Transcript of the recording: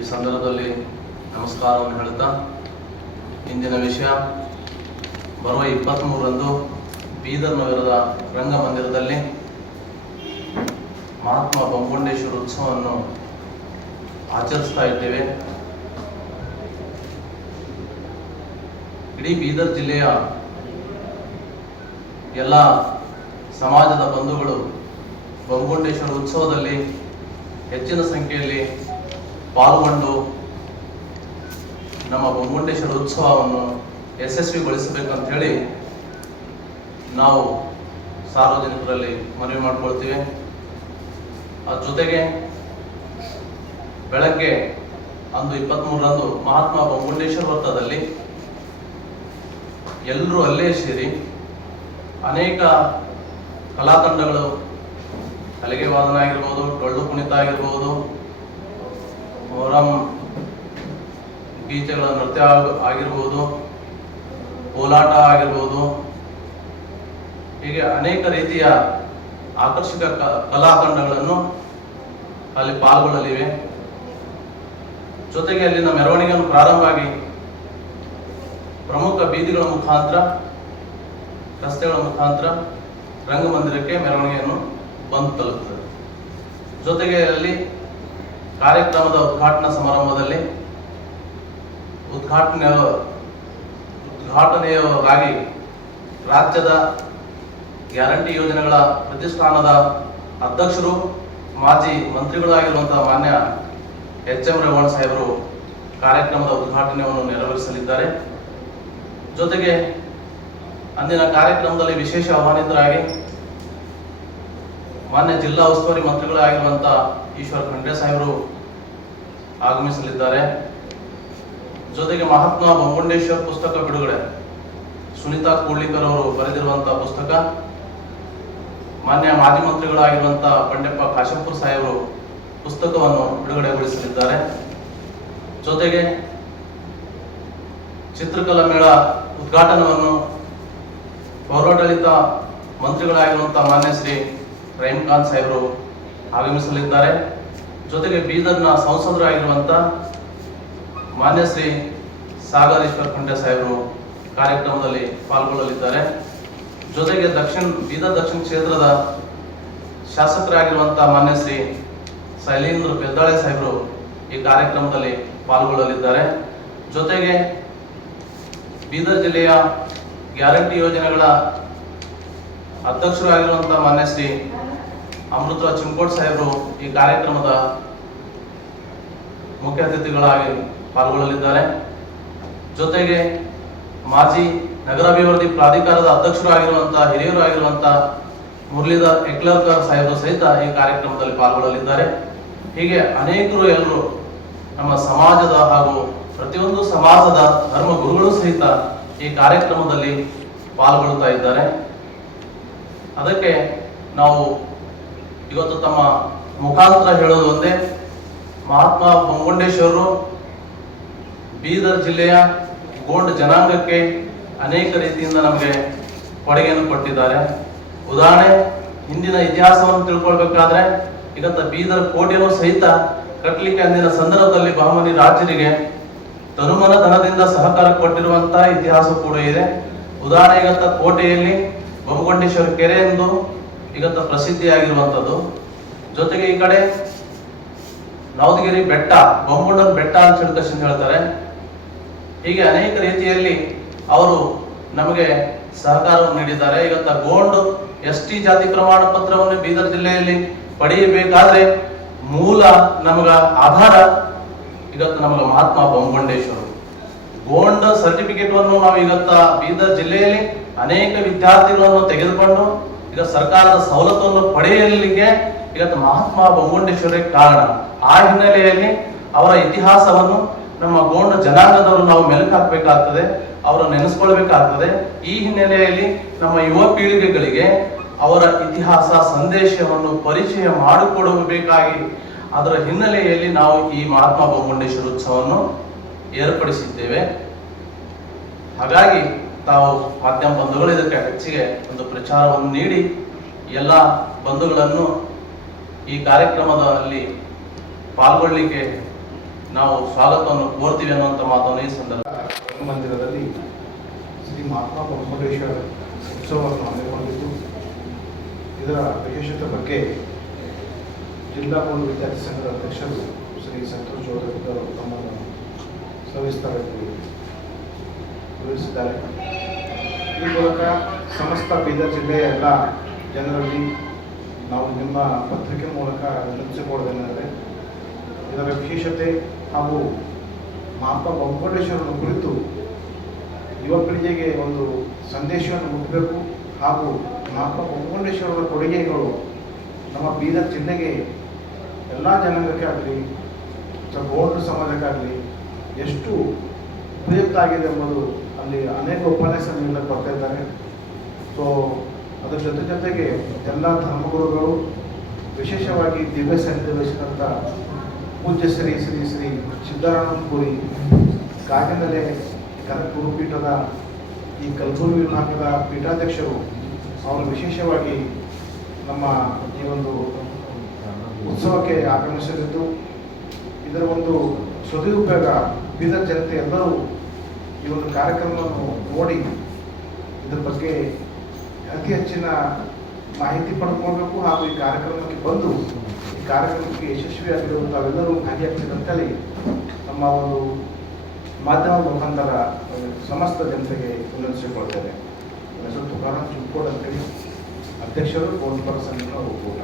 ಈ ಸಂದರ್ಭದಲ್ಲಿ ನಮಸ್ಕಾರವನ್ನು ಹೇಳುತ್ತಾ, ಇಂದಿನ ವಿಷಯ ಬರುವ 23ರಂದು ಬೀದರ್ ನಗರದ ರಂಗಮಂದಿರದಲ್ಲಿ ಮಹಾತ್ಮ ಬಂಗುಂಡೇಶ್ವರ ಉತ್ಸವವನ್ನು ಆಚರಿಸ್ತಾ ಇದ್ದೇವೆ. ಇಡೀ ಬೀದರ್ ಜಿಲ್ಲೆಯ ಎಲ್ಲ ಸಮಾಜದ ಬಂಧುಗಳು ಬಂಗುಂಡೇಶ್ವರ ಉತ್ಸವದಲ್ಲಿ ಹೆಚ್ಚಿನ ಸಂಖ್ಯೆಯಲ್ಲಿ ಪಾಲ್ಗೊಂಡು ನಮ್ಮ ಬಂಗುಂಡೇಶ್ವರ ಉತ್ಸವವನ್ನು ಯಶಸ್ವಿಗೊಳಿಸಬೇಕಂತ ಹೇಳಿ ನಾವು ಸಾರ್ವಜನಿಕರಲ್ಲಿ ಮನವಿ ಮಾಡಿಕೊಳ್ತೀವಿ. ಅದ್ರ ಜೊತೆಗೆ ಬೆಳಗ್ಗೆ ಅಂದು 23ರಂದು ಮಹಾತ್ಮ ಬಂಗುಂಡೇಶ್ವರ ವೃತ್ತದಲ್ಲಿ ಎಲ್ಲರೂ ಅಲ್ಲೇ ಸೇರಿ ಅನೇಕ ಕಲಾತಂಡಗಳು, ಕಲಿಗೆ ವಾದನ ಆಗಿರ್ಬೋದು, ಡೊಳ್ಳು ಕುಣಿತ ಆಗಿರ್ಬೋದು, ಮೊಹರಂ ಗೀತೆಗಳ ನೃತ್ಯ ಆಗಿರ್ಬೋದು, ಕೋಲಾಟ ಆಗಿರ್ಬೋದು, ಹೀಗೆ ಅನೇಕ ರೀತಿಯ ಆಕರ್ಷಕ ಕಲಾತಂಡಗಳನ್ನು ಅಲ್ಲಿ ಪಾಲ್ಗೊಳ್ಳಲಿವೆ. ಜೊತೆಗೆ ಅಲ್ಲಿನ ಮೆರವಣಿಗೆಯನ್ನು ಪ್ರಾರಂಭ ಆಗಿ ಪ್ರಮುಖ ಬೀದಿಗಳ ಮುಖಾಂತರ, ರಸ್ತೆಗಳ ಮುಖಾಂತರ ರಂಗಮಂದಿರಕ್ಕೆ ಮೆರವಣಿಗೆಯನ್ನು ಬಂದು ತಲುಪುತ್ತದೆ. ಜೊತೆಗೆ ಅಲ್ಲಿ ಕಾರ್ಯಕ್ರಮದ ಉದ್ಘಾಟನಾ ಸಮಾರಂಭದಲ್ಲಿ ಉದ್ಘಾಟನೆಯಾಗಿ ರಾಜ್ಯದ ಗ್ಯಾರಂಟಿ ಯೋಜನೆಗಳ ಪ್ರತಿಷ್ಠಾನದ ಅಧ್ಯಕ್ಷರು, ಮಾಜಿ ಮಂತ್ರಿಗಳಾಗಿರುವಂತಹ ಮಾನ್ಯ ಎಚ್.ಎಂ. ರೇವಣ್ಣ ಸಾಹೇಬರು ಕಾರ್ಯಕ್ರಮದ ಉದ್ಘಾಟನೆಯನ್ನು ನೆರವೇರಿಸಲಿದ್ದಾರೆ. ಜೊತೆಗೆ ಅಂದಿನ ಕಾರ್ಯಕ್ರಮದಲ್ಲಿ ವಿಶೇಷ ಆಹ್ವಾನಿತರಾಗಿ ಮಾನ್ಯ ಜಿಲ್ಲಾ ಉಸ್ತುವಾರಿ ಮಂತ್ರಿಗಳಾಗಿರುವಂತಹ ಈಶ್ವರ್ ಖಂಡ್ರೆ ಸಾಹೇಬರು ಆಗಮಿಸಲಿದ್ದಾರೆ. ಜೊತೆಗೆ ಮಹಾತ್ಮ ಬಂಗುಂಡೇಶ್ವರ ಪುಸ್ತಕ ಬಿಡುಗಡೆ, ಸುನೀತಾ ಕೂಡ್ಲಿಕರ್ ಅವರು ಬರೆದಿರುವಂತಹ ಪುಸ್ತಕ, ಮಾನ್ಯ ಮಾಜಿ ಮಂತ್ರಿಗಳಾಗಿರುವಂತಹ ಬಂಡೆಪ್ಪ ಕಾಶೆಂಪುರ ಸಾಹೇಬರು ಪುಸ್ತಕವನ್ನು ಬಿಡುಗಡೆಗೊಳಿಸಲಿದ್ದಾರೆ. ಜೊತೆಗೆ ಚಿತ್ರಕಲಾ ಮೇಳ ಉದ್ಘಾಟನೆಯನ್ನು ಪೌರಾಡಳಿತ ಮಂತ್ರಿಗಳಾಗಿರುವಂತಹ ಮಾನ್ಯ ಶ್ರೀ ರಹೀಂ ಖಾನ್ ಸಾಹೇಬರು ಆಗಮಿಸಲಿದ್ದಾರೆ. ಜೊತೆಗೆ ಬೀದರ್ನ ಸಂಸದರಾಗಿರುವಂತಹ ಮಾನ್ಯ ಶ್ರೀ ಸಾಗರ್ ಈಶ್ವರ್ ಖಂಡ್ರೆ ಸಾಹೇಬರು ಕಾರ್ಯಕ್ರಮದಲ್ಲಿ ಪಾಲ್ಗೊಳ್ಳಲಿದ್ದಾರೆ. ಜೊತೆಗೆ ಬೀದರ್ ದಕ್ಷಿಣ ಕ್ಷೇತ್ರದ ಶಾಸಕರಾಗಿರುವಂತಹ ಮಾನ್ಯ ಶ್ರೀ ಶೈಲೇಂದ್ರ ಪೆದ್ದಾಳೆ ಸಾಹೇಬರು ಈ ಕಾರ್ಯಕ್ರಮದಲ್ಲಿ ಪಾಲ್ಗೊಳ್ಳಲಿದ್ದಾರೆ. ಜೊತೆಗೆ ಬೀದರ್ ಜಿಲ್ಲೆಯ ಗ್ಯಾರಂಟಿ ಯೋಜನೆಗಳ ಅಧ್ಯಕ್ಷರಾಗಿರುವಂತಹ ಮಾನ್ಯ ಶ್ರೀ ಅಮೃತರಾವ್ ಚಿಂಕೋಡ್ ಸಾಹೇಬರು ಈ ಕಾರ್ಯಕ್ರಮದ ಮುಖ್ಯ ಅತಿಥಿಗಳಾಗಿ ಪಾಲ್ಗೊಳ್ಳಲಿದ್ದಾರೆ. ಜೊತೆಗೆ ಮಾಜಿ ನಗರಾಭಿವೃದ್ಧಿ ಪ್ರಾಧಿಕಾರದ ಅಧ್ಯಕ್ಷರು ಆಗಿರುವಂತಹ ಹಿರಿಯರು ಆಗಿರುವಂತಹ ಮುರಳೀಧರ್ ಎಕ್ಲರ್ಕರ್ ಸಾಹೇಬರು ಸಹಿತ ಈ ಕಾರ್ಯಕ್ರಮದಲ್ಲಿ ಪಾಲ್ಗೊಳ್ಳಲಿದ್ದಾರೆ. ಹೀಗೆ ಅನೇಕರು ಎಲ್ಲರೂ ನಮ್ಮ ಸಮಾಜದ ಹಾಗೂ ಪ್ರತಿಯೊಂದು ಸಮಾಜದ ಧರ್ಮ ಗುರುಗಳು ಸಹಿತ ಈ ಕಾರ್ಯಕ್ರಮದಲ್ಲಿ ಪಾಲ್ಗೊಳ್ತಾ ಇದ್ದಾರೆ. ಅದಕ್ಕೆ ನಾವು ಇವತ್ತು ತಮ್ಮ ಮುಖಾಂತರ ಹೇಳೋದು ಒಂದೇ, ಮಹಾತ್ಮ ಬಂಗುಂಡೇಶ್ವರರು ಬೀದರ್ ಜಿಲ್ಲೆಯ ಗೋಂಡ್ ಜನಾಂಗಕ್ಕೆ ಅನೇಕ ರೀತಿಯಿಂದ ನಮಗೆ ಕೊಡುಗೆಯನ್ನು ಕೊಟ್ಟಿದ್ದಾರೆ. ಉದಾಹರಣೆ, ಹಿಂದಿನ ಇತಿಹಾಸವನ್ನು ತಿಳ್ಕೊಳ್ಬೇಕಾದ್ರೆ ಇವತ್ತು ಬೀದರ್ ಕೋಟೆಯನ್ನು ಸಹಿತ ಕಟ್ಟಲಿಕ್ಕೆ ಅಂದಿನ ಸಂದರ್ಭದಲ್ಲಿ ಬಹಮನಿ ರಾಜರಿಗೆ ತನುಮನ ಧನದಿಂದ ಸಹಕಾರ ಕೊಟ್ಟಿರುವಂತಹ ಇತಿಹಾಸ ಕೂಡ ಇದೆ. ಉದಾಹರಣೆ, ಇವತ್ತ ಕೋಟೆಯಲ್ಲಿ ಬಂಗುಂಡೇಶ್ವರ ಕೆರೆ ಎಂದು ಇವತ್ತ ಪ್ರಸಿದ್ಧಿಯಾಗಿರುವಂಥದ್ದು. ಜೊತೆಗೆ ಈ ಕಡೆ ನವದಗಿರಿ ಬೆಟ್ಟ, ಬಂಗುಂಡನ ಬೆಟ್ಟ ಅಂತ ಹೇಳ್ತಾರೆ. ಹೀಗೆ ಅನೇಕ ರೀತಿಯಲ್ಲಿ ಅವರು ನಮಗೆ ಸಹಕಾರವನ್ನು ನೀಡಿದ್ದಾರೆ. ಇವತ್ತ ಗೋಂಡ್ ST ಜಾತಿ ಪ್ರಮಾಣ ಪತ್ರವನ್ನು ಬೀದರ್ ಜಿಲ್ಲೆಯಲ್ಲಿ ಪಡೆಯಬೇಕಾದ್ರೆ ಮೂಲ ನಮಗ ಆಧಾರ ಇವತ್ತು ನಮಗ ಮಹಾತ್ಮ ಬಂಗುಂಡೇಶ್ವರ ಗೋಂಡ್ ಸರ್ಟಿಫಿಕೇಟ್ ಅನ್ನು ನಾವು ಇವತ್ತ ಬೀದರ್ ಜಿಲ್ಲೆಯಲ್ಲಿ ಅನೇಕ ವಿದ್ಯಾರ್ಥಿಗಳನ್ನು ತೆಗೆದುಕೊಂಡು ಈಗ ಸರ್ಕಾರದ ಸವಲತ್ತನ್ನು ಪಡೆಯಲಿಕ್ಕೆ ಇವತ್ತು ಮಹಾತ್ಮ ಬಂಗುಂಡೇಶ್ವರೇ ಕಾರಣ. ಆ ಹಿನ್ನೆಲೆಯಲ್ಲಿ ಅವರ ಇತಿಹಾಸವನ್ನು ನಮ್ಮ ಗೋಂಡ್ ಜನಾಂಗದವರು ನಾವು ಮೆಲುಕು ಹಾಕಬೇಕಾಗ್ತದೆ, ಅವರ ನೆನೆಸ್ಕೊಳ್ಬೇಕಾಗ್ತದೆ. ಈ ಹಿನ್ನೆಲೆಯಲ್ಲಿ ನಮ್ಮ ಯುವ ಪೀಳಿಗೆಗಳಿಗೆ ಅವರ ಇತಿಹಾಸ ಸಂದೇಶವನ್ನು ಪರಿಚಯ ಮಾಡಿಕೊಡಬೇಕಾಗಿ ಅದರ ಹಿನ್ನೆಲೆಯಲ್ಲಿ ನಾವು ಈ ಮಹಾತ್ಮ ಬಂಗುಂಡೇಶ್ವರ ಉತ್ಸವವನ್ನು ಏರ್ಪಡಿಸಿದ್ದೇವೆ. ಹಾಗಾಗಿ ತಾವು ಮಾಧ್ಯಮ ಬಂಧುಗಳು ಇದಕ್ಕೆ ಹೆಚ್ಚಿಗೆ ಒಂದು ಪ್ರಚಾರವನ್ನು ನೀಡಿ ಎಲ್ಲ ಬಂಧುಗಳನ್ನು ಈ ಕಾರ್ಯಕ್ರಮದಲ್ಲಿ ಪಾಲ್ಗೊಳ್ಳಲಿಕ್ಕೆ ನಾವು ಸ್ವಾಗತವನ್ನು ಕೋರ್ತೀವಿ ಅನ್ನುವಂಥ ಮಾತನ್ನು ಈ ಸಂದರ್ಭ ಮಂದಿರದಲ್ಲಿ ಶ್ರೀ ಮಹಾತ್ಮ ಗೋಮಟೇಶ್ವರ ಉತ್ಸವವನ್ನು ಹಮ್ಮಿಕೊಂಡಿದ್ದು, ಇದರ ವಿಶೇಷತೆ ಬಗ್ಗೆ ಜಿಲ್ಲಾ ಪೂರ್ವ ವಿದ್ಯಾರ್ಥಿ ಸಂಘದ ಅಧ್ಯಕ್ಷರು ಶ್ರೀ ಸಂತೋಷ್ ಚೌಧರಿ ಅವರು ತಮ್ಮನ್ನು ಸವಿಸ್ತಾರವಾಗಿ ವಿವರಿಸಿದ್ದಾರೆ. ಈ ಮೂಲಕ ಸಮಸ್ತ ಬೀದರ್ ಜಿಲ್ಲೆಯ ಎಲ್ಲ ಜನರಲ್ಲಿ ನಾವು ನಿಮ್ಮ ಪತ್ರಿಕೆ ಮೂಲಕ ವಿನಂತಿಸಿಕೊಳ್ಳುವುದೇನೆಂದರೆ, ಇದರ ವಿಶೇಷತೆ ಹಾಗೂ ಮಹಾತ್ಮ ಗೋಮಟೇಶ್ವರನ ಕುರಿತು ಯುವ ಪೀಳಿಗೆಗೆ ಒಂದು ಸಂದೇಶವನ್ನು ಮುಟ್ಟಬೇಕು ಹಾಗೂ ಮಹಾತ್ಮ ಗೋಮಟೇಶ್ವರರ ಕೊಡುಗೆಗಳು ನಮ್ಮ ಬೀದರ್ ಜಿಲ್ಲೆಗೆ ಎಲ್ಲ ಜನಾಂಗಕ್ಕೆ ಆಗಲಿ ಗೋಂಡು ಸಮಾಜಕ್ಕಾಗಲಿ ಎಷ್ಟು ಉಪಯುಕ್ತ ಆಗಿದೆ ಎಂಬುದು ಅಲ್ಲಿ ಅನೇಕ ಉಪನ್ಯಾಸಗಳನ್ನು ಕೊಡ್ತಾ ಇದ್ದಾರೆ. ಸೊ ಅದರ ಜೊತೆಗೆ ಎಲ್ಲ ಧರ್ಮಗುರುಗಳು, ವಿಶೇಷವಾಗಿ ದಿವ್ಯ ಸಾನ್ನಿಧ್ಯ ವಹಿಸಿದಂಥ ಪೂಜ್ಯ ಶ್ರೀ ಶ್ರೀ ಶ್ರೀ ಸಿದ್ದರಾಮಪುರಿ ಕಾಗಿನೆಲೆ ಗುರುಪೀಠದ ಈ ಕಲಬುರಗಿ ವಿಭಾಗದ ಪೀಠಾಧ್ಯಕ್ಷರು ಅವರು ವಿಶೇಷವಾಗಿ ನಮ್ಮ ಈ ಒಂದು ಉತ್ಸವಕ್ಕೆ ಆಗಮಿಸಲಿದ್ದು, ಇದರ ಒಂದು ಸದುಪಯೋಗ ಬೀದರ್ ಜನತೆ ಎಲ್ಲರೂ ಈ ಒಂದು ಕಾರ್ಯಕ್ರಮವನ್ನು ನೋಡಿ ಇದರ ಬಗ್ಗೆ ಅತಿ ಹೆಚ್ಚಿನ ಮಾಹಿತಿ ಪಡ್ಕೊಳ್ಬೇಕು ಹಾಗೂ ಈ ಕಾರ್ಯಕ್ರಮಕ್ಕೆ ಬಂದು ಈ ಕಾರ್ಯಕ್ರಮಕ್ಕೆ ಯಶಸ್ವಿಯಾಗಿರುವ ತಾವೆಲ್ಲರೂ ಭಾಗಿಯಾಗ್ತೀವಿ ಅಂತೇಳಿ ನಮ್ಮ ಒಂದು ಮಾಧ್ಯಮ ಮುಖಾಂತರ ಸಮಸ್ತ ಜನತೆಗೆ ವಿನಂತಿಸಿಕೊಳ್ತೇನೆ. ನನ್ನ ಹೆಸರು ತುಕಾರಾಮ್ ಚಿಕ್ಕೋಡ್ ಅಂತೇಳಿ, ಅಧ್ಯಕ್ಷರು ಗೋಲ್ಡ್ ಸಂಘದ ಒಕ್ಕೂಟ.